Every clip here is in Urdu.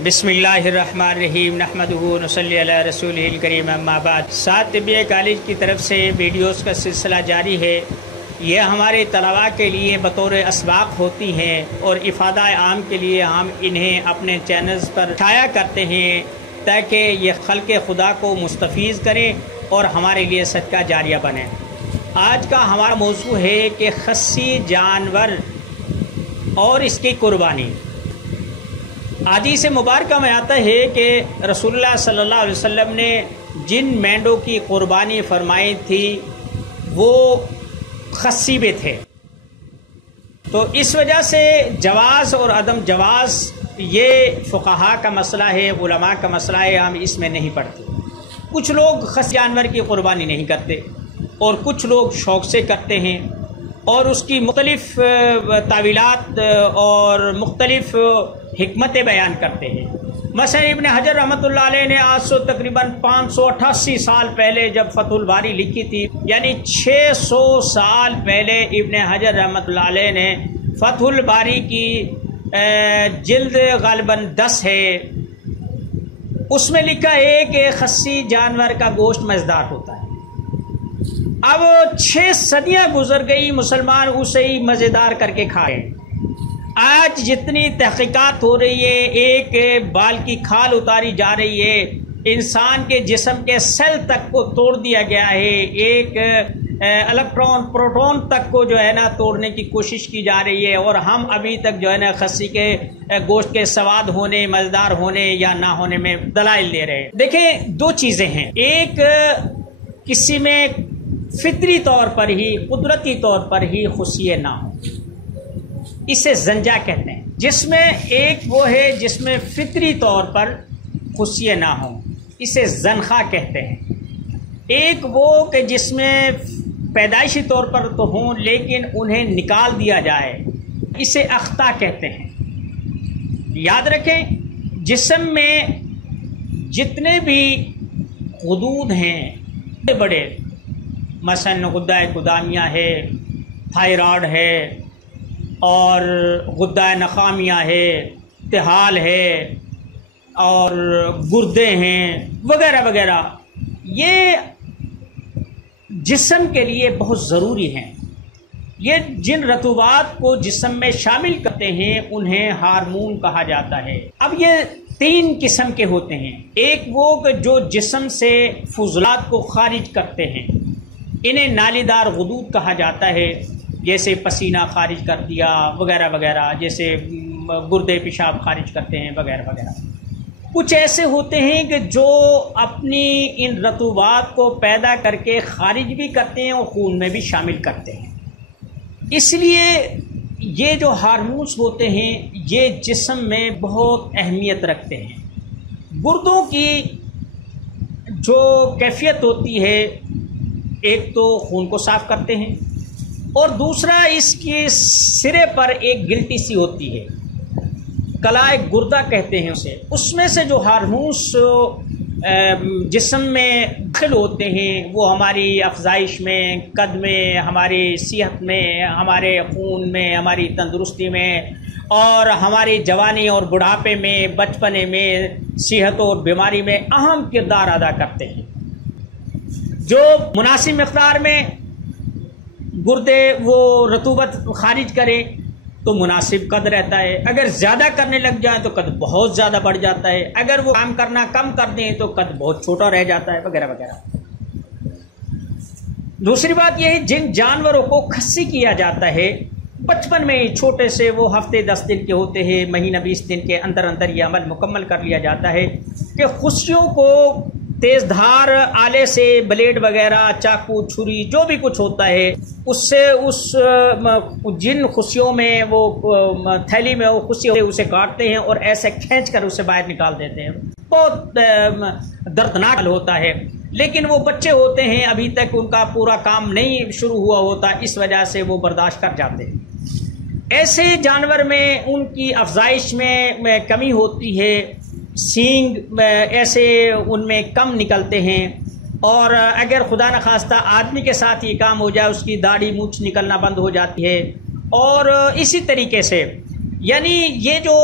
بسم اللہ الرحمن الرحیم نحمدہ ونصلی علی رسولہ الکریم اما بعد۔ 7 طبیہ کالج کی طرف سے ویڈیوز کا سلسلہ جاری ہے۔ یہ ہمارے طلباء کے لیے بطور اسباق ہوتی ہیں اور افادہ عام کے لیے ہم انہیں اپنے چینلز پر شائع کرتے ہیں تاکہ یہ خلق خدا کو مستفیض کریں اور ہمارے لیے صدقہ جاریہ بنے۔ آج کا ہمارا موضوع ہے کہ خصی جانور اور اس کی قربانی۔ حدیث مبارکہ میں آتا ہے کہ رسول اللہ صلی اللہ علیہ وسلم نے جن مینڈوں کی قربانی فرمائی تھی وہ خصی بھی تھے، تو اس وجہ سے جواز اور عدم جواز یہ فقہاء کا مسئلہ ہے، علماء کا مسئلہ ہے، ہم اس میں نہیں پڑھتے۔ کچھ لوگ خصی جانور کی قربانی نہیں کرتے اور کچھ لوگ شوق سے کرتے ہیں اور اس کی مختلف تعویلات اور مختلف حکمتیں بیان کرتے ہیں۔ مثلا ابن حجر رحمۃ اللہ علیہ نے آج سے تقریباً 588 سال پہلے جب فتح الباری لکھی تھی، یعنی 600 سال پہلے ابن حجر رحمۃ اللہ علیہ نے فتح الباری کی جلد غالباً 10 ہے، اس میں لکھا ہے کہ خصی جانور کا گوشت مزیدار ہوتا ہے۔ اب 6 صدیاں گزر گئی، مسلمان اسے ہی مزیدار کر کے کھائے۔ آج جتنی تحقیقات ہو رہی ہے، ایک بال کی کھال اتاری جا رہی ہے، انسان کے جسم کے سیل تک کو توڑ دیا گیا ہے، ایک الیکٹران پروٹون تک کو جو ہے نا توڑنے کی کوشش کی جا رہی ہے، اور ہم ابھی تک جو ہے نا خصی کے گوشت کے سواد ہونے، مزیدار ہونے یا نہ ہونے میں دلائل دے رہے ہیں۔ دیکھیں، 2 چیزیں ہیں، ایک کسی میں فطری طور پر ہی، قدرتی طور پر ہی خصیے نہ ہوں، اسے زنجہ کہتے ہیں۔ جس میں ایک وہ ہے جس میں فطری طور پر خصیے نہ ہوں، اسے زنخہ کہتے ہیں۔ ایک وہ کہ جس میں پیدائشی طور پر تو ہوں لیکن انہیں نکال دیا جائے، اسے اخطا کہتے ہیں۔ یاد رکھیں، جسم میں جتنے بھی غدود ہیں بڑے، مثلا غدہ قدامیہ ہے، تھائرائیڈ ہے، اور غدہ نخامیہ ہے، تحال ہے، اور گردے ہیں، وغیرہ وغیرہ، یہ جسم کے لیے بہت ضروری ہیں۔ یہ جن رطوبات کو جسم میں شامل کرتے ہیں انہیں ہارمون کہا جاتا ہے۔ اب یہ 3 قسم کے ہوتے ہیں۔ ایک وہ کہ جو جسم سے فضلات کو خارج کرتے ہیں، انہیں نالی دار غدود کہا جاتا ہے، جیسے پسینہ خارج کر دیا وغیرہ وغیرہ، جیسے گردے پیشاب خارج کرتے ہیں وغیرہ وغیرہ۔ کچھ ایسے ہوتے ہیں کہ جو اپنی ان رطوبات کو پیدا کر کے خارج بھی کرتے ہیں اور خون میں بھی شامل کرتے ہیں۔ اس لیے یہ جو ہارمونز ہوتے ہیں یہ جسم میں بہت اہمیت رکھتے ہیں۔ گردوں کی جو کیفیت ہوتی ہے، ایک تو خون کو صاف کرتے ہیں، اور دوسرا اس کے سرے پر ایک گلٹی سی ہوتی ہے، کلائے گردہ کہتے ہیں اسے۔ اس میں سے جو ہارمونز جسم میں داخل ہوتے ہیں وہ ہماری افزائش میں، قد میں، ہماری صحت میں، ہمارے خون میں، ہماری تندرستی میں، اور ہماری جوانی اور بڑھاپے میں، بچپنے میں، صحت اور بیماری میں اہم کردار ادا کرتے ہیں۔ جو مناسب مقدار میں گردے وہ رطوبت خارج کریں تو مناسب قد رہتا ہے، اگر زیادہ کرنے لگ جائیں تو قد بہت زیادہ بڑھ جاتا ہے، اگر وہ کام کرنا کم کر دیں تو قد بہت چھوٹا رہ جاتا ہے، وغیرہ وغیرہ۔ دوسری بات یہ ہے، جن جانوروں کو خصی کیا جاتا ہے بچپن میں ہی، چھوٹے سے، وہ ہفتے 10 دن کے ہوتے ہیں، مہینہ 20 دن کے اندر اندر یہ عمل مکمل کر لیا جاتا ہے کہ خصیوں کو تیز دھار آلے سے، بلیڈ وغیرہ، چاقو، چھری، جو بھی کچھ ہوتا ہے، اس سے جن خصیوں میں وہ تھیلی میں وہ خصی ہوتے اسے کاٹتے ہیں اور ایسے کھینچ کر اسے باہر نکال دیتے ہیں۔ بہت دردناک ہوتا ہے، لیکن وہ بچے ہوتے ہیں، ابھی تک ان کا پورا کام نہیں شروع ہوا ہوتا، اس وجہ سے وہ برداشت کر جاتے ہیں۔ ایسے جانور میں ان کی افزائش میں کمی ہوتی ہے، سینگ ایسے ان میں کم نکلتے ہیں، اور اگر خدا نخواستہ آدمی کے ساتھ یہ کام ہو جائے، اس کی داڑھی مونچھ نکلنا بند ہو جاتی ہے، اور اسی طریقے سے یعنی یہ جو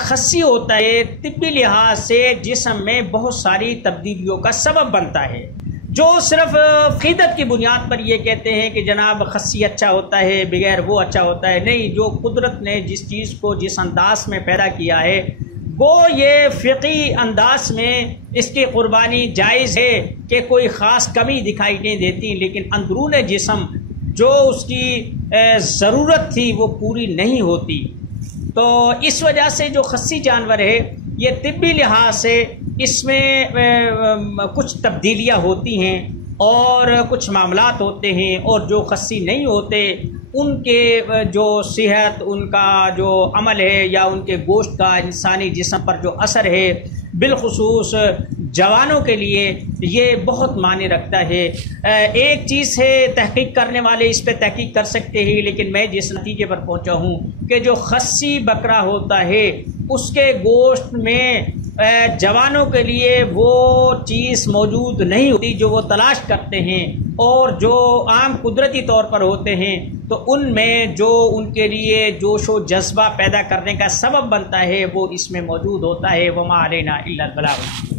خصی ہوتا ہے طبی لحاظ سے جسم میں بہت ساری تبدیلیوں کا سبب بنتا ہے. جو صرف عقیدت کی بنیاد پر یہ کہتے ہیں کہ جناب خصی اچھا ہوتا ہے بغیر وہ اچھا ہوتا ہے، نہیں، جو قدرت نے جس چیز کو جس انداز میں پیدا کیا ہے وہ یہ فقہی انداز میں اس کی قربانی جائز ہے کہ کوئی خاص کمی دکھائی نہیں دیتی، لیکن اندرون جسم جو اس کی ضرورت تھی وہ پوری نہیں ہوتی. تو اس وجہ سے جو خصی جانور ہے یہ طبی لحاظ سے اس میں کچھ تبدیلیاں ہوتی ہیں اور کچھ معاملات ہوتے ہیں، اور جو خصی نہیں ہوتے ان کے جو صحت، ان کا جو عمل ہے یا ان کے گوشت کا انسانی جسم پر جو اثر ہے بالخصوص جوانوں کے لیے یہ بہت معنی رکھتا ہے. ایک چیز ہے تحقیق کرنے والے اس پہ تحقیق کر سکتے ہیں، لیکن میں جس نتیجے پر پہنچا ہوں کہ جو خصی بکرا ہوتا ہے اس کے گوشت میں جوانوں کے لیے وہ چیز موجود نہیں ہوتی جو وہ تلاش کرتے ہیں، اور جو عام قدرتی طور پر ہوتے ہیں تو ان میں جو ان کے لیے جوش و جذبہ پیدا کرنے کا سبب بنتا ہے وہ اس میں موجود ہوتا ہے. وما علینا الا البلاغ.